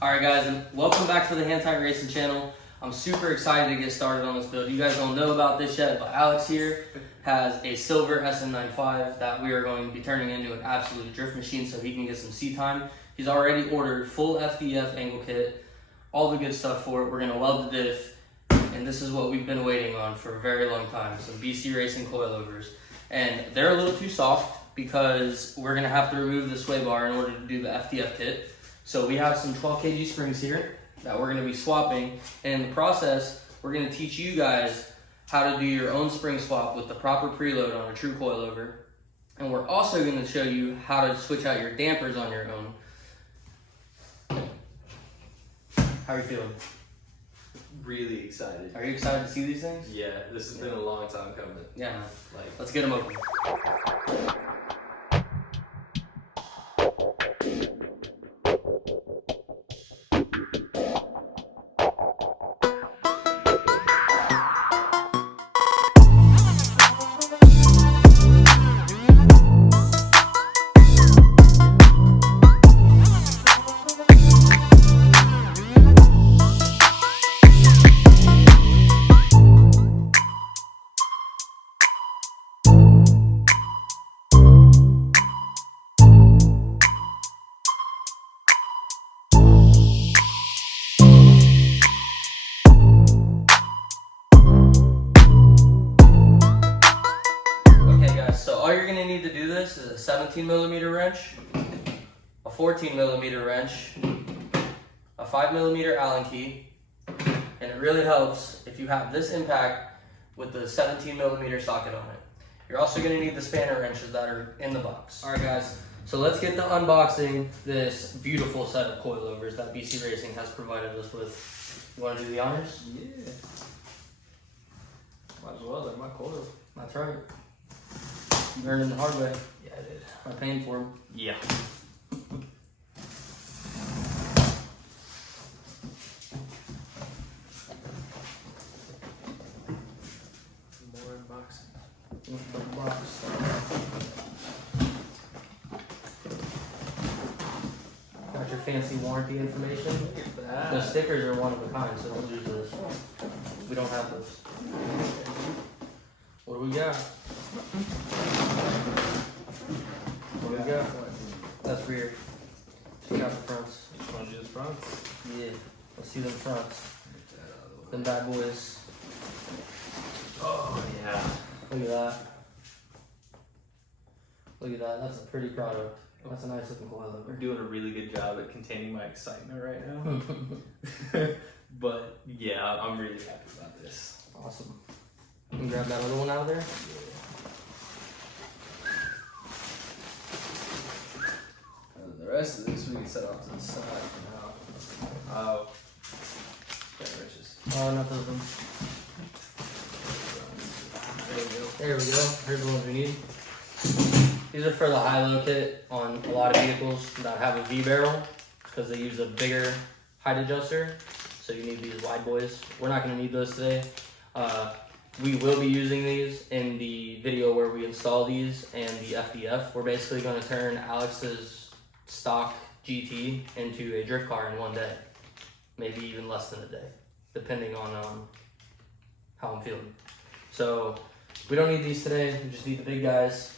Alright guys, and welcome back to the Hand Tight Racing channel. I'm super excited to get started on this build. You guys don't know about this yet, but Alex here has a silver SM95 that we are going to be turning into an absolute drift machine so he can get some seat time. He's already ordered full FDF angle kit, all the good stuff for it. We're going to weld the diff, and this is what we've been waiting on for a very long time, some BC Racing coilovers. And they're a little too soft because we're going to have to remove the sway bar in order to do the FDF kit. So we have some 12 kg springs here that we're going to be swapping, and in the process we're going to teach you guys how to do your own spring swap with the proper preload on a true coilover, and we're also going to show you how to switch out your dampers on your own. How are you feeling? Really excited. Are you excited to see these things? Yeah, this has been a long time coming. Yeah, man. Let's get them open. All you're going to need to do this is a 17mm wrench, a 14mm wrench, a 5mm Allen key, and it really helps if you have this impact with the 17mm socket on it. You're also going to need the spanner wrenches that are in the box. Alright guys, so let's get to unboxing this beautiful set of coilovers that BC Racing has provided us with. You want to do the honors? Yeah. Might as well, they're my coil. That's right. You learned it the hard way. Yeah, I did. By paying for them. Yeah. More unboxing. The box. Got your fancy warranty information. Look at that. The stickers are one of a kind, so don't use those. We don't have those. What do we got? What do we got? That's rear. Check out the fronts. Which one is fronts? Yeah. Let's see them fronts. Get that out of the way. Them bad boys. Oh, yeah. Look at that. Look at that. That's a pretty product. That's a nice looking We're coilover. doing a really good job at containing my excitement right now. But yeah, I'm really happy about this. Awesome. You can grab that other one out of there. And the rest of this we can set off to the side for now. Oh, spare wrenches. Oh, enough of them. There we go. There we go. Here's the ones we need. These are for the high-low kit on a lot of vehicles that have a V-barrel because they use a bigger height adjuster. So you need these wide boys. We're not going to need those today. We will be using these in the video where we install these and the FDF. We're basically going to turn Alex's stock GT into a drift car in one day. Maybe even less than a day, depending on how I'm feeling. So we don't need these today. We just need the big guys.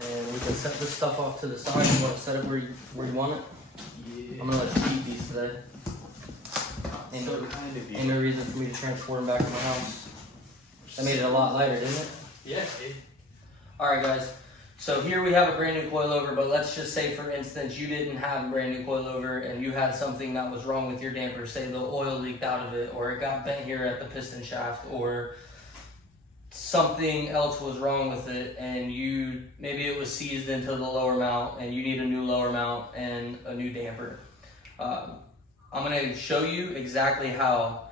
And we can set this stuff off to the side. You want to set it where you want it? Yeah. I'm going to let you keep these today. Ain't no reason for me to transport them back to my house. That made it a lot lighter, didn't it? Yeah. Alright guys, so here we have a brand new coilover, but let's just say for instance you didn't have a brand new coilover and you had something that was wrong with your damper. Say the oil leaked out of it, or it got bent here at the piston shaft, or something else was wrong with it, and maybe it was seized into the lower mount and you need a new lower mount and a new damper. I'm going to show you exactly how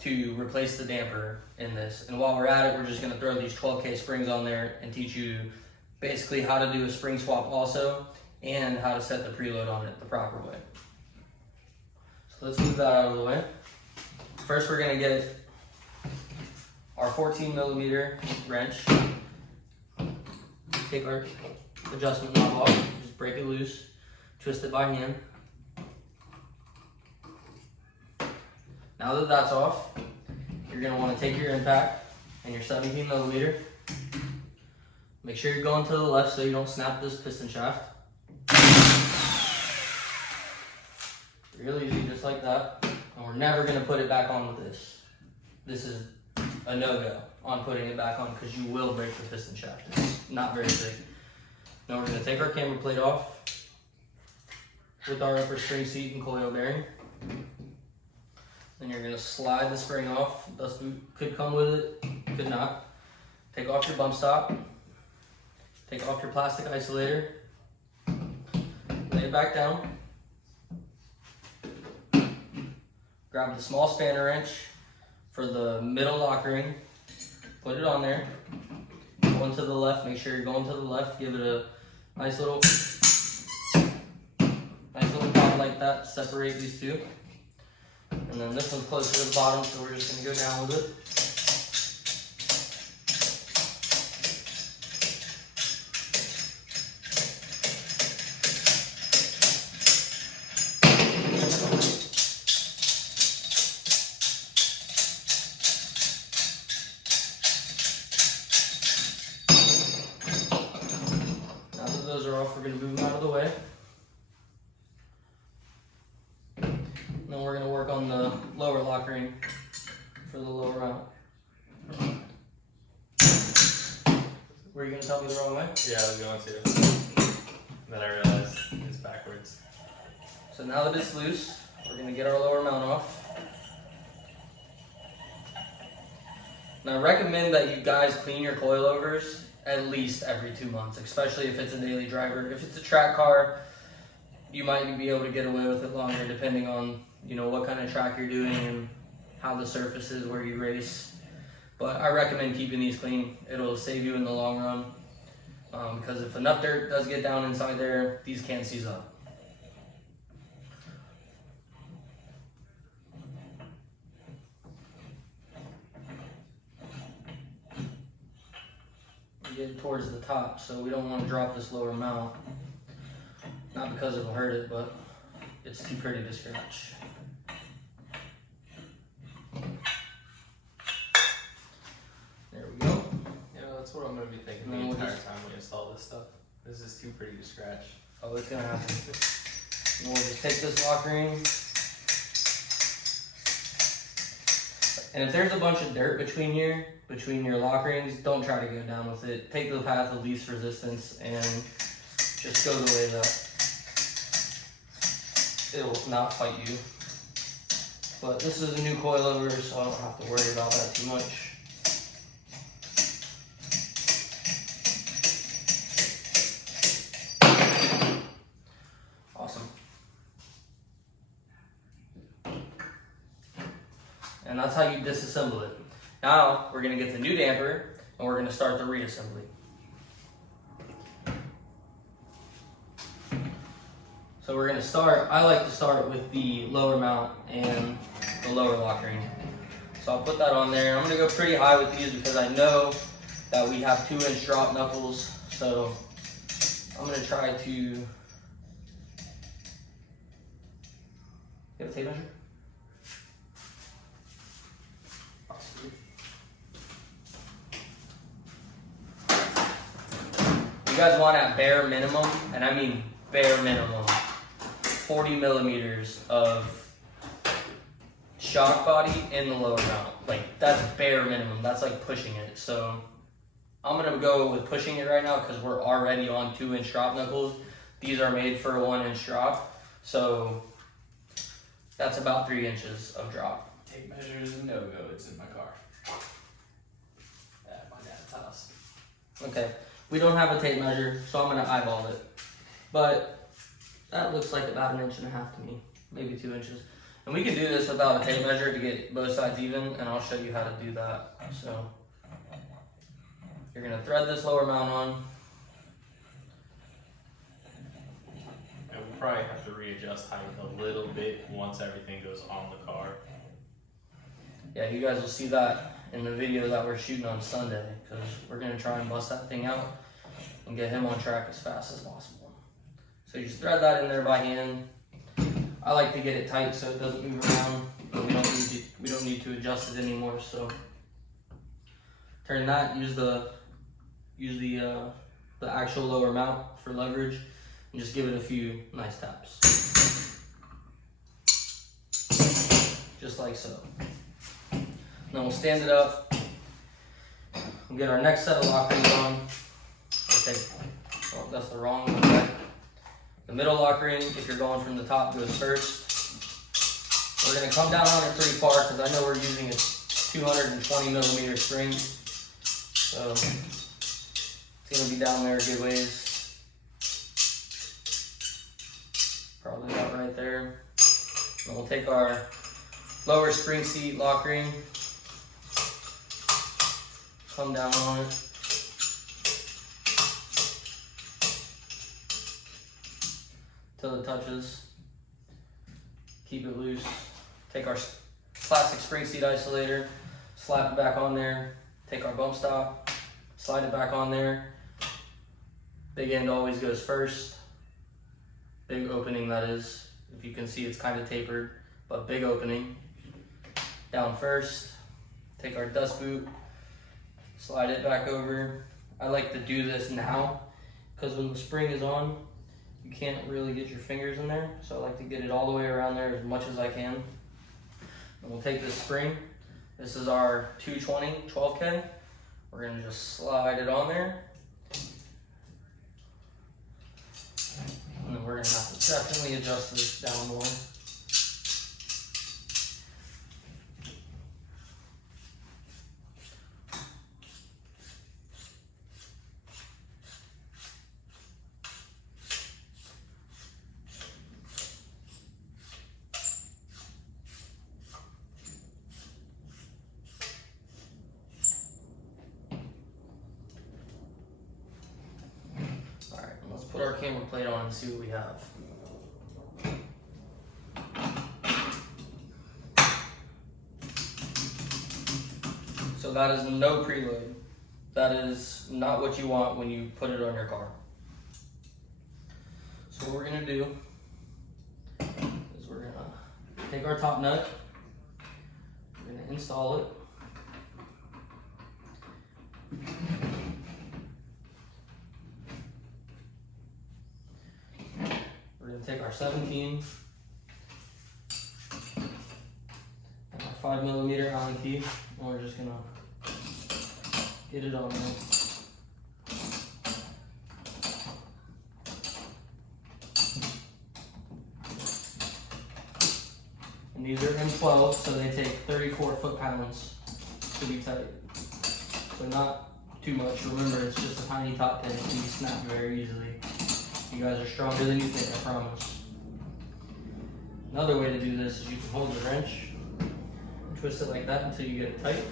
to replace the damper in this. And while we're at it, we're just going to throw these 12K springs on there and teach you basically how to do a spring swap also, and how to set the preload on it the proper way. So let's move that out of the way. First, we're going to get our 14mm wrench. Take our adjustment knob off. Just break it loose, twist it by hand. Now that that's off, you're going to want to take your impact and your 17 millimeter. Make sure you're going to the left so you don't snap this piston shaft. Real easy, just like that. And we're never going to put it back on with this. This is a no-go on putting it back on because you will break the piston shaft. It's not very big. Now we're going to take our camber plate off with our upper spring seat and coil bearing. Then you're going to slide the spring off. Dust boot could come with it, could not. Take off your bump stop. Take off your plastic isolator. Lay it back down. Grab the small spanner wrench for the middle lock ring. Put it on there. Going to the left. Make sure you're going to the left. Give it a nice little pop like that. Separate these two. And then this one's closer to the bottom, so we're just going to go down with it. Now that those are off, we're going to move them out of the way. Then we're going to work on the lower lock ring for the lower mount. Were you going to tell me the wrong way? Yeah, I was going to. Then I realized it's backwards. So now that it's loose, we're going to get our lower mount off. Now I recommend that you guys clean your coilovers at least every 2 months, especially if it's a daily driver. If it's a track car, you might be able to get away with it longer depending on what kind of track you're doing and how the surface is where you race. But I recommend keeping these clean. It'll save you in the long run because if enough dirt does get down inside there, these can't seize up. We get towards the top, so we don't want to drop this lower mount. Not because it'll hurt it, but it's too pretty to scratch. There we go. Yeah, that's what I'm going to be thinking the And then we'll entire just- time we install this stuff. This is too pretty to scratch. Oh, it's gonna happen. And we'll just take this lock ring. And if there's a bunch of dirt between your lock rings, don't try to go down with it. Take the path of least resistance and just go the way that it'll not fight you. But this is a new coilover, so I don't have to worry about that too much. Awesome. And that's how you disassemble it. Now we're going to get the new damper and we're going to start the reassembly. So we're going to start, I like to start with the lower mount and the lower lock ring. So I'll put that on there. I'm going to go pretty high with these because I know that we have 2-inch drop knuckles. So I'm going to try to, you have a tape measure? You guys want at bare minimum, and I mean bare minimum, 40 millimeters of shock body in the lower mount. Like, that's bare minimum. That's like pushing it. So I'm gonna go with pushing it right now because we're already on 2-inch drop knuckles. These are made for a 1-inch drop. So that's about 3 inches of drop. Tape measure is a no-go. It's in my car. At my dad's house. Okay, we don't have a tape measure, so I'm gonna eyeball it. But that looks like about 1.5 inches to me, maybe 2 inches. And we can do this without a tape measure to get both sides even, and I'll show you how to do that. So you're gonna thread this lower mount on. And we'll probably have to readjust height a little bit once everything goes on the car. Yeah, you guys will see that in the video that we're shooting on Sunday, because we're gonna try and bust that thing out and get him on track as fast as possible. So you just thread that in there by hand. I like to get it tight so it doesn't move around, but we don't need to adjust it anymore. So turn that, use the actual lower mount for leverage, and just give it a few nice taps. Just like so. Then we'll stand it up. We'll get our next set of lock rings on. We'll take, oh, that's the wrong one there. The middle lock ring, if you're going from the top, goes first. We're gonna come down on it pretty far because I know we're using a 220 millimeter spring. So it's gonna be down there a good ways. Probably about right there. And we'll take our lower spring seat lock ring, come down on it. Till it touches. Keep it loose. Take our plastic spring seat isolator, slap it back on there. Take our bump stop, slide it back on there. Big end always goes first. Big opening, that is. If you can see, it's kind of tapered, but big opening. Down first. Take our dust boot, slide it back over. I like to do this now because when the spring is on, you can't really get your fingers in there. So I like to get it all the way around there as much as I can. And we'll take this spring. This is our 220 12K. We're gonna just slide it on there. And then we're gonna have to definitely adjust this down more. Put our camera plate on and see what we have. So that is no preload. That is not what you want when you put it on your car. So what we're gonna do is we're gonna take our top nut, we're gonna install it. We're going to take our 17 and our 5 millimeter Allen key, and we're just going to get it on there. And these are M12, so they take 34 foot-pounds to be tight. So not too much. Remember, it's just a tiny top pin. It can be snapped very easily. You guys are stronger than you think, I promise. Another way to do this is you can hold the wrench, twist it like that until you get it tight,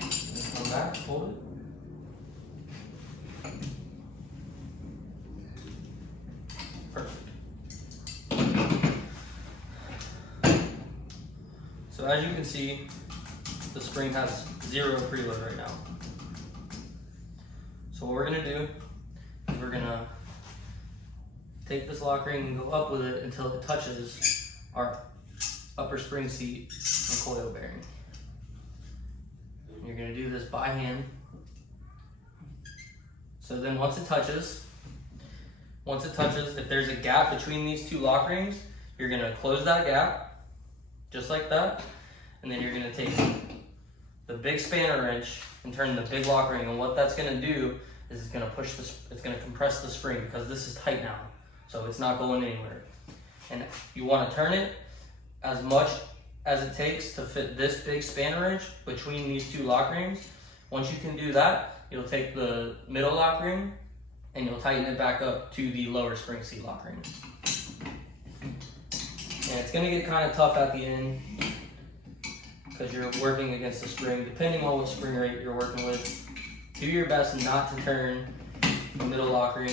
and come back, hold it. Perfect. So as you can see, the spring has 0 preload right now. So what we're gonna do is we're gonna take this lock ring and go up with it until it touches our upper spring seat and coil bearing. You're gonna do this by hand. So then once it touches, if there's a gap between these two lock rings, you're gonna close that gap, just like that, and then you're gonna take the big spanner wrench and turn the big lock ring, and what that's gonna do is it's gonna push this, it's gonna compress the spring because this is tight now. So it's not going anywhere. And you want to turn it as much as it takes to fit this big spanner wrench between these two lock rings. Once you can do that, you'll take the middle lock ring and you'll tighten it back up to the lower spring seat lock ring. And it's going to get kind of tough at the end because you're working against the spring. Depending on what spring rate you're working with, do your best not to turn the middle lock ring.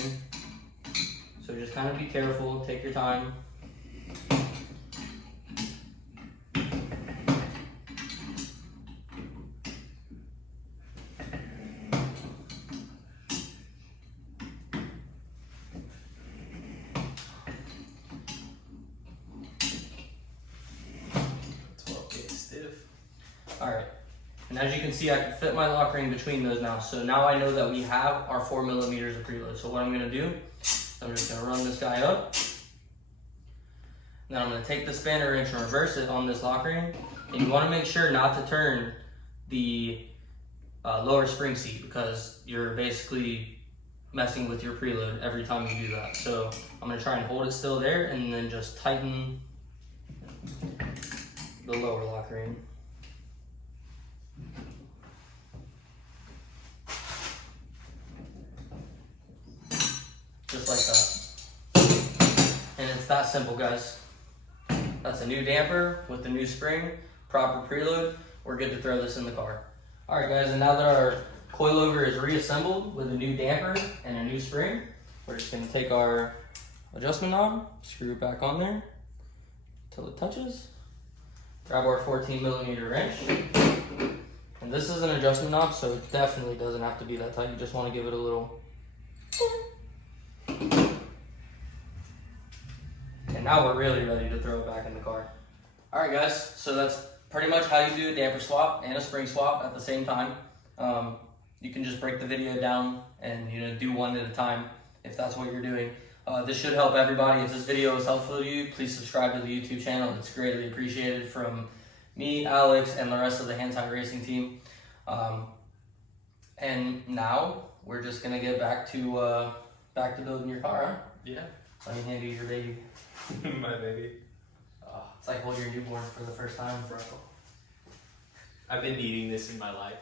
So just kind of be careful, take your time. And as you can see, I can fit my lock ring between those now. So now I know that we have our 4 millimeters of preload. So what I'm gonna do, I'm just gonna run this guy up. Then I'm gonna take the spanner wrench and reverse it on this lock ring. And you wanna make sure not to turn the lower spring seat because you're basically messing with your preload every time you do that. So I'm gonna try and hold it still there and then just tighten the lower lock ring. Just like that. And it's that simple, guys. That's a new damper with the new spring, proper preload. We're good to throw this in the car. All right, guys, and now that our coilover is reassembled with a new damper and a new spring, we're just gonna take our adjustment knob, screw it back on there until it touches. Grab our 14 millimeter wrench. And this is an adjustment knob, so it definitely doesn't have to be that tight. You just wanna give it a little. And now we're really ready to throw it back in the car. All right, guys, so that's pretty much how you do a damper swap and a spring swap at the same time. You can just break the video down and do one at a time if that's what you're doing. This should help everybody. If this video is helpful to you, please subscribe to the YouTube channel. It's greatly appreciated from me, Alex, and the rest of the Hand Tie Racing team. And now we're just gonna get back to building your car, huh? Yeah. Let me hand you your baby. My baby. It's like holding your newborn for the first time, bro. I've been needing this in my life.